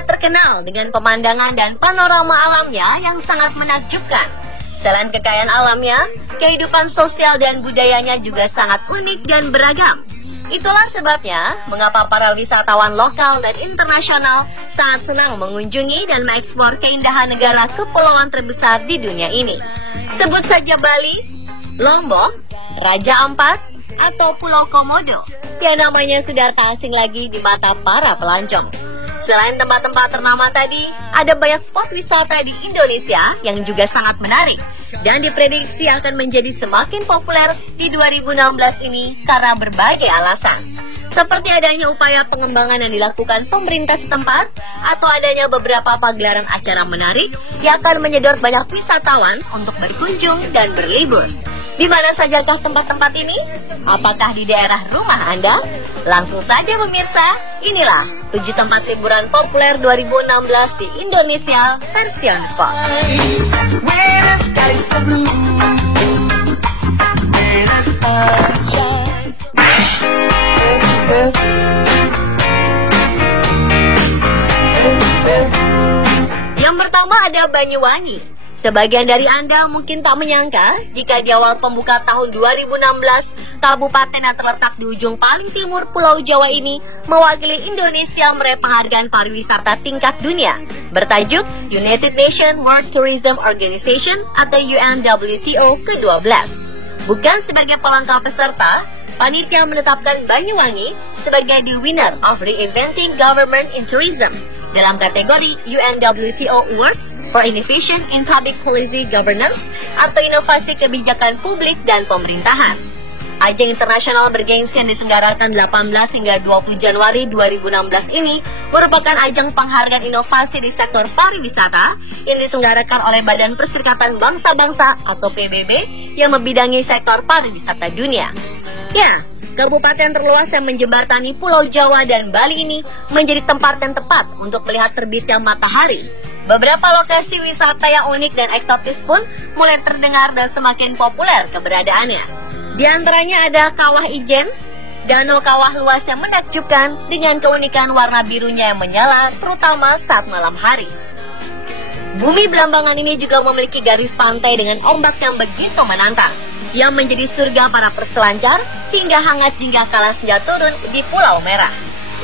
Sangat terkenal dengan pemandangan dan panorama alamnya yang sangat menakjubkan. Selain kekayaan alamnya, kehidupan sosial dan budayanya juga sangat unik dan beragam. Itulah sebabnya mengapa para wisatawan lokal dan internasional sangat senang mengunjungi dan mengeksplor keindahan negara kepulauan terbesar di dunia ini. Sebut saja Bali, Lombok, Raja Ampat, atau Pulau Komodo, yang namanya sudah tak asing lagi di mata para pelancong. Selain tempat-tempat ternama tadi, ada banyak spot wisata di Indonesia yang juga sangat menarik dan diprediksi akan menjadi semakin populer di 2016 ini karena berbagai alasan. Seperti adanya upaya pengembangan yang dilakukan pemerintah setempat atau adanya beberapa pagelaran acara menarik yang akan menyedot banyak wisatawan untuk berkunjung dan berlibur. Di mana sajakah tempat-tempat ini? Apakah di daerah rumah Anda? Langsung saja pemirsa, inilah 7 tempat liburan populer 2016 di Indonesia versi On Spot. Yang pertama ada Banyuwangi. Sebagian dari Anda mungkin tak menyangka jika di awal pembuka tahun 2016, kabupaten yang terletak di ujung paling timur Pulau Jawa ini mewakili Indonesia meraih penghargaan pariwisata tingkat dunia bertajuk United Nations World Tourism Organization atau UNWTO ke-12. Bukan sebagai pelengkap peserta, panitia menetapkan Banyuwangi sebagai the winner of Reinventing Government in Tourism dalam kategori UNWTO Awards for Innovation in Public Policy Governance atau inovasi kebijakan publik dan pemerintahan. Ajang internasional bergengsi yang diselenggarakan 18 hingga 20 Januari 2016 ini merupakan ajang penghargaan inovasi di sektor pariwisata yang diselenggarakan oleh Badan Perserikatan Bangsa-Bangsa atau PBB yang membidangi sektor pariwisata dunia. Ya, kabupaten terluas yang menjembatani Pulau Jawa dan Bali ini menjadi tempat yang tepat untuk melihat terbitnya matahari. Beberapa lokasi wisata yang unik dan eksotis pun mulai terdengar dan semakin populer keberadaannya. Di antaranya ada Kawah Ijen, danau kawah luas yang menakjubkan dengan keunikan warna birunya yang menyala terutama saat malam hari. Bumi Belambangan ini juga memiliki garis pantai dengan ombak yang begitu menantang, yang menjadi surga para perselancar hingga hangat jika kala senja turun di Pulau Merah.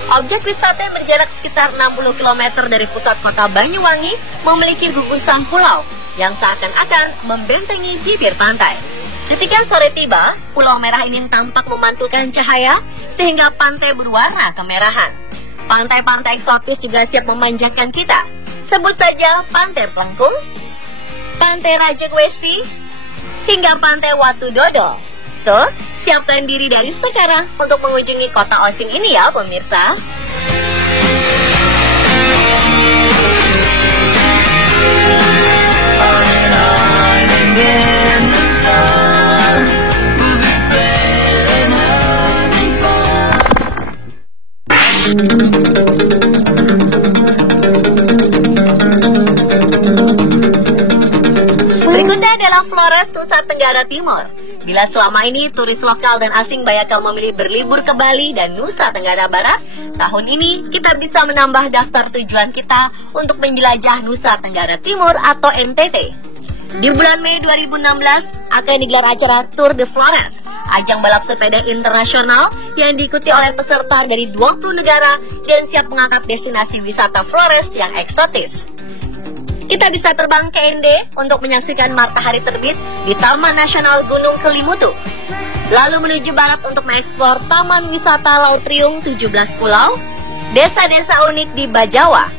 Objek wisata yang berjarak sekitar 60 km dari pusat kota Banyuwangi memiliki gugusan pulau yang seakan-akan membentengi bibir pantai. Ketika sore tiba, Pulau Merah ini tampak memantulkan cahaya sehingga pantai berwarna kemerahan. Pantai-pantai eksotis juga siap memanjakan kita. Sebut saja Pantai Plengkung, Pantai Raja Wesi, hingga Pantai Watu Dodo. So, siapkan diri dari sekarang untuk mengunjungi kota Osing ini ya pemirsa. Berikutnya adalah Flores, Nusa Tenggara Timur. Bila selama ini turis lokal dan asing banyak yang memilih berlibur ke Bali dan Nusa Tenggara Barat, tahun ini kita bisa menambah daftar tujuan kita untuk menjelajah Nusa Tenggara Timur atau NTT. Di bulan Mei 2016 akan digelar acara Tour de Flores, ajang balap sepeda internasional yang diikuti oleh peserta dari 20 negara dan siap mengangkat destinasi wisata Flores yang eksotis. Kita bisa terbang ke Ende untuk menyaksikan matahari terbit di Taman Nasional Gunung Kelimutu. Lalu menuju barat untuk mengeksplor Taman Wisata Laut Riung 17 Pulau, desa-desa unik di Bajawa.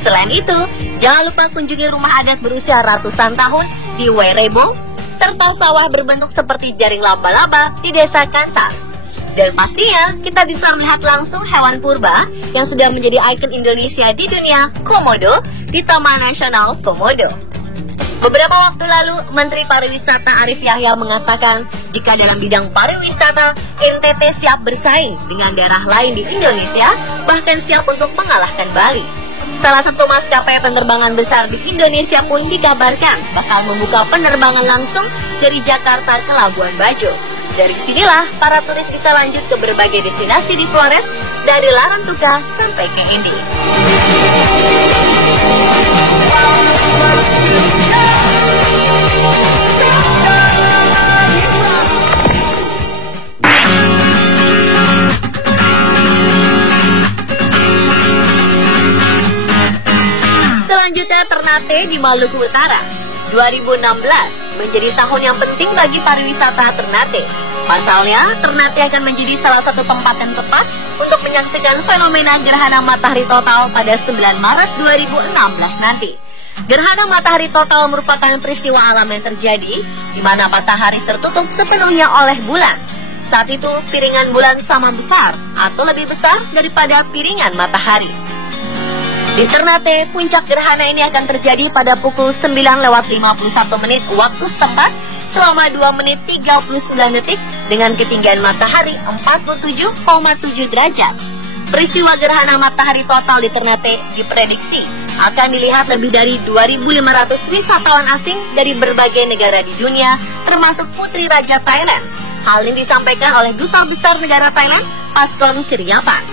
Selain itu, jangan lupa kunjungi rumah adat berusia ratusan tahun di Wairebo, serta sawah berbentuk seperti jaring laba-laba di Desa Kansar. Dan pastinya kita bisa melihat langsung hewan purba yang sudah menjadi ikon Indonesia di dunia, Komodo, di Taman Nasional Komodo. Beberapa waktu lalu, Menteri Pariwisata Arif Yahya mengatakan jika dalam bidang pariwisata, NTT siap bersaing dengan daerah lain di Indonesia, bahkan siap untuk mengalahkan Bali. Salah satu maskapai penerbangan besar di Indonesia pun dikabarkan bakal membuka penerbangan langsung dari Jakarta ke Labuan Bajo. Dari sinilah para turis bisa lanjut ke berbagai destinasi di Flores, dari Larantuka sampai ke Indi. Selanjutnya Ternate di Maluku Utara. 2016 menjadi tahun yang penting bagi pariwisata Ternate. Pasalnya, Ternate akan menjadi salah satu tempat yang tepat untuk menyaksikan fenomena gerhana matahari total pada 9 Maret 2016 nanti. Gerhana matahari total merupakan peristiwa alam yang terjadi di mana matahari tertutup sepenuhnya oleh bulan. Saat itu, piringan bulan sama besar atau lebih besar daripada piringan matahari. Di Ternate, puncak gerhana ini akan terjadi pada pukul 9:51 waktu setempat selama 2 menit 39 detik dengan ketinggian matahari 47,7 derajat. Peristiwa gerhana matahari total di Ternate diprediksi akan dilihat lebih dari 2.500 wisatawan asing dari berbagai negara di dunia, termasuk Putri Raja Thailand. Hal ini disampaikan oleh Duta Besar Negara Thailand, Paskon Siriapan.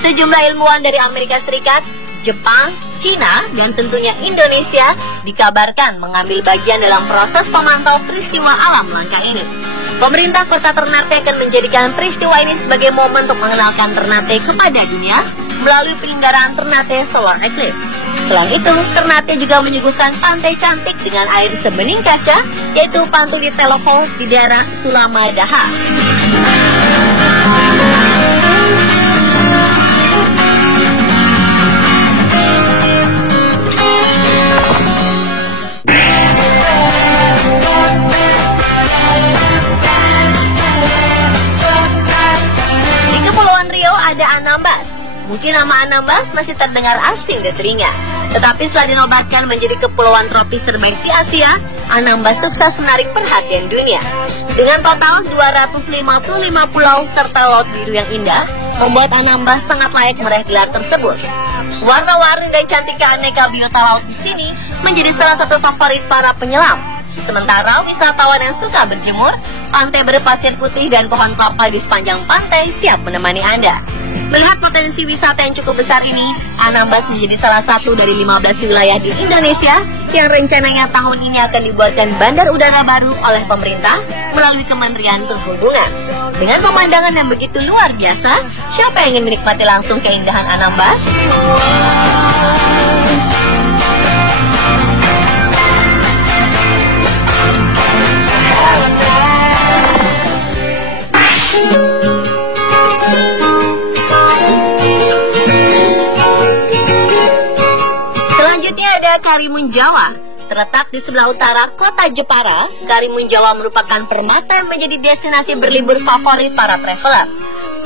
Sejumlah ilmuwan dari Amerika Serikat, Jepang, Cina, dan tentunya Indonesia dikabarkan mengambil bagian dalam proses pemantau peristiwa alam langka ini. Pemerintah Kota Ternate akan menjadikan peristiwa ini sebagai momen untuk mengenalkan Ternate kepada dunia melalui penyelenggaraan Ternate Solar Eclipse. Selain itu, Ternate juga menyuguhkan pantai cantik dengan air sebening kaca, yaitu Pantai di Telopol di daerah Sulamadaha. Ada Anambas. Mungkin nama Anambas masih terdengar asing di telinga, tetapi setelah dinobatkan menjadi kepulauan tropis terbaik di Asia, Anambas sukses menarik perhatian dunia. Dengan total 255 pulau serta laut biru yang indah, membuat Anambas sangat layak meraih gelar tersebut. Warna-warni dan cantik keaneka biota laut di sini menjadi salah satu favorit para penyelam. Sementara wisatawan yang suka berjemur, pantai berpasir putih dan pohon kelapa di sepanjang pantai siap menemani Anda. Melihat potensi wisata yang cukup besar ini, Anambas menjadi salah satu dari 15 wilayah di Indonesia yang rencananya tahun ini akan dibuatkan bandar udara baru oleh pemerintah melalui Kementerian Perhubungan. Dengan pemandangan yang begitu luar biasa, siapa yang ingin menikmati langsung keindahan Anambas? Karimun Jawa. Terletak di sebelah utara kota Jepara, Karimun Jawa merupakan permata yang menjadi destinasi berlibur favorit para traveler.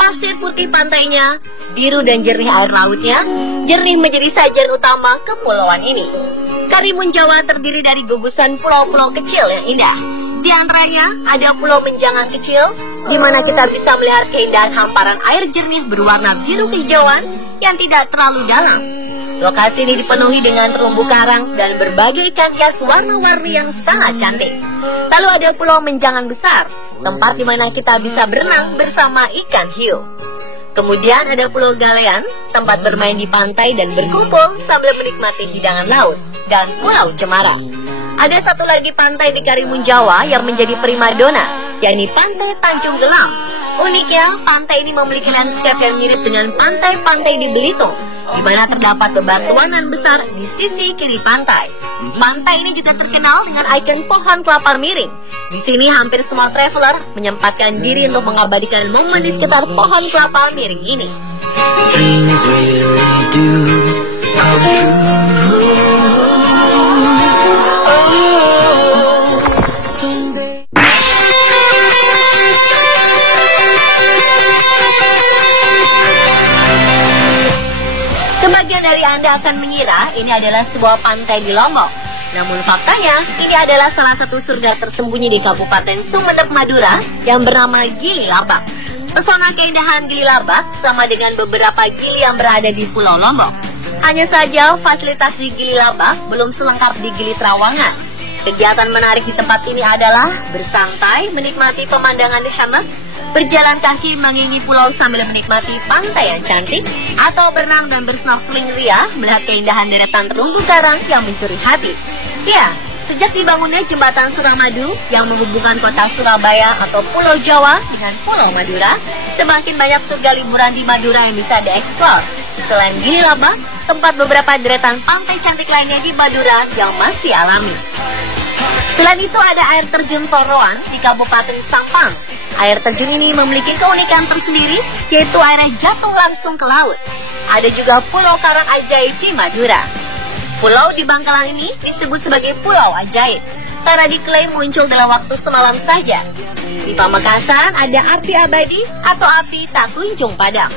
Pasir putih pantainya, biru dan jernih air lautnya, jernih menjadi sajian utama kepulauan ini. Karimun Jawa terdiri dari gugusan pulau-pulau kecil yang indah. Di antaranya ada Pulau Menjangan kecil, di mana kita bisa melihat keindahan hamparan air jernih berwarna biru kehijauan yang tidak terlalu dalam. Lokasi ini dipenuhi dengan terumbu karang dan berbagai ikan hias warna-warni yang sangat cantik. Lalu ada Pulau Menjangan Besar, tempat di mana kita bisa berenang bersama ikan hiu. Kemudian ada Pulau Galean, tempat bermain di pantai dan berkumpul sambil menikmati hidangan laut, dan Pulau Cemara. Ada satu lagi pantai di Karimun Jawa yang menjadi primadona, yakni Pantai Tanjung Gelam. Uniknya, pantai ini memiliki landscape yang mirip dengan pantai-pantai di Belitung, di mana terdapat bebatuanan besar di sisi kiri pantai. Pantai ini juga terkenal dengan ikon pohon kelapa miring. Di sini hampir semua traveler menyempatkan diri untuk mengabadikan momen di sekitar pohon kelapa miring ini. Dreams really do come true. Sebagian dari Anda akan mengira ini adalah sebuah pantai di Lombok. Namun faktanya, ini adalah salah satu surga tersembunyi di Kabupaten Sumeneb, Madura yang bernama Gili Labak. Pesona keindahan Gili Labak sama dengan beberapa gili yang berada di Pulau Lombok. Hanya saja fasilitas di Gili Labak belum selengkap di Gili Trawangan. Kegiatan menarik di tempat ini adalah bersantai, menikmati pemandangan di hammock, berjalan kaki mengingi pulau sambil menikmati pantai yang cantik, atau berenang dan bersnorkeling ria melihat keindahan deretan terumbu karang yang mencuri hati. Ya, sejak dibangunnya jembatan Suramadu yang menghubungkan kota Surabaya atau Pulau Jawa dengan Pulau Madura, semakin banyak surga liburan di Madura yang bisa dieksplor. Selain Gili Laba, tempat beberapa deretan pantai cantik lainnya di Madura yang masih alami. Selain itu ada air terjun Toroan di Kabupaten Sampang. Air terjun ini memiliki keunikan tersendiri, yaitu airnya jatuh langsung ke laut. Ada juga Pulau Karang Ajaib di Madura. Pulau di Bangkalan ini disebut sebagai Pulau Ajaib karena diklaim muncul dalam waktu semalam saja. Di Pamekasan ada api abadi atau api tak kunjung padam.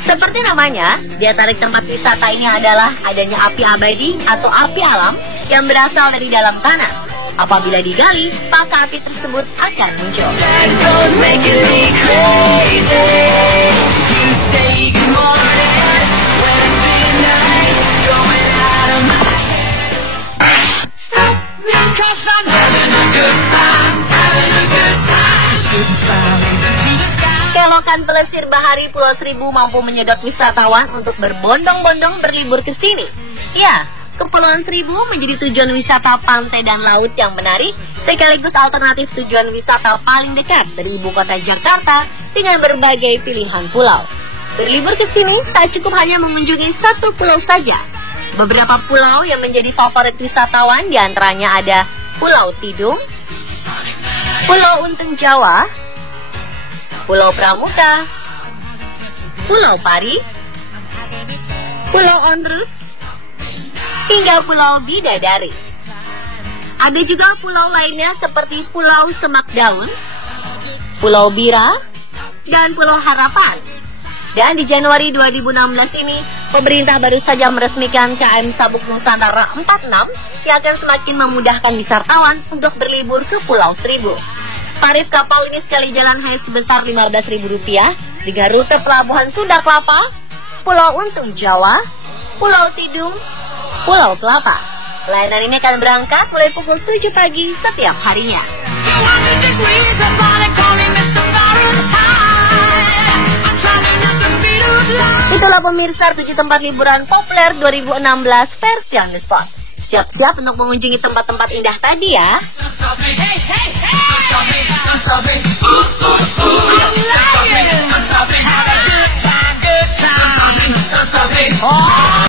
Seperti namanya, daya tarik tempat wisata ini adalah adanya api abadi atau api alam yang berasal dari dalam tanah. Apabila digali, maka api tersebut akan muncul. Kelokan pelesir bahari Pulau Seribu mampu menyedot wisatawan untuk berbondong-bondong berlibur ke sini. Ya, Kepulauan Seribu menjadi tujuan wisata pantai dan laut yang menarik, sekaligus alternatif tujuan wisata paling dekat dari ibu kota Jakarta dengan berbagai pilihan pulau. Berlibur ke sini tak cukup hanya mengunjungi satu pulau saja. Beberapa pulau yang menjadi favorit wisatawan diantaranya ada Pulau Tidung, Pulau Untung Jawa, Pulau Pramuka, Pulau Pari, Pulau Ondrus, hingga Pulau Bidadari. Ada juga pulau lainnya seperti Pulau Semak Daun, Pulau Bira, dan Pulau Harapan. Dan di Januari 2016 ini, pemerintah baru saja meresmikan KM Sabuk Nusantara 46 yang akan semakin memudahkan wisatawan untuk berlibur ke Pulau Seribu. Tarif kapal ini sekali jalan hanya sebesar Rp15.000 dengan rute pelabuhan Sunda Kelapa, Pulau Untung Jawa, Pulau Tidung, Pulau Kelapa. Layanan ini akan berangkat mulai pukul 7 pagi setiap harinya. Itulah pemirsa 7 tempat liburan populer 2016 versi On The Spot. Siap-siap untuk mengunjungi tempat-tempat indah tadi ya.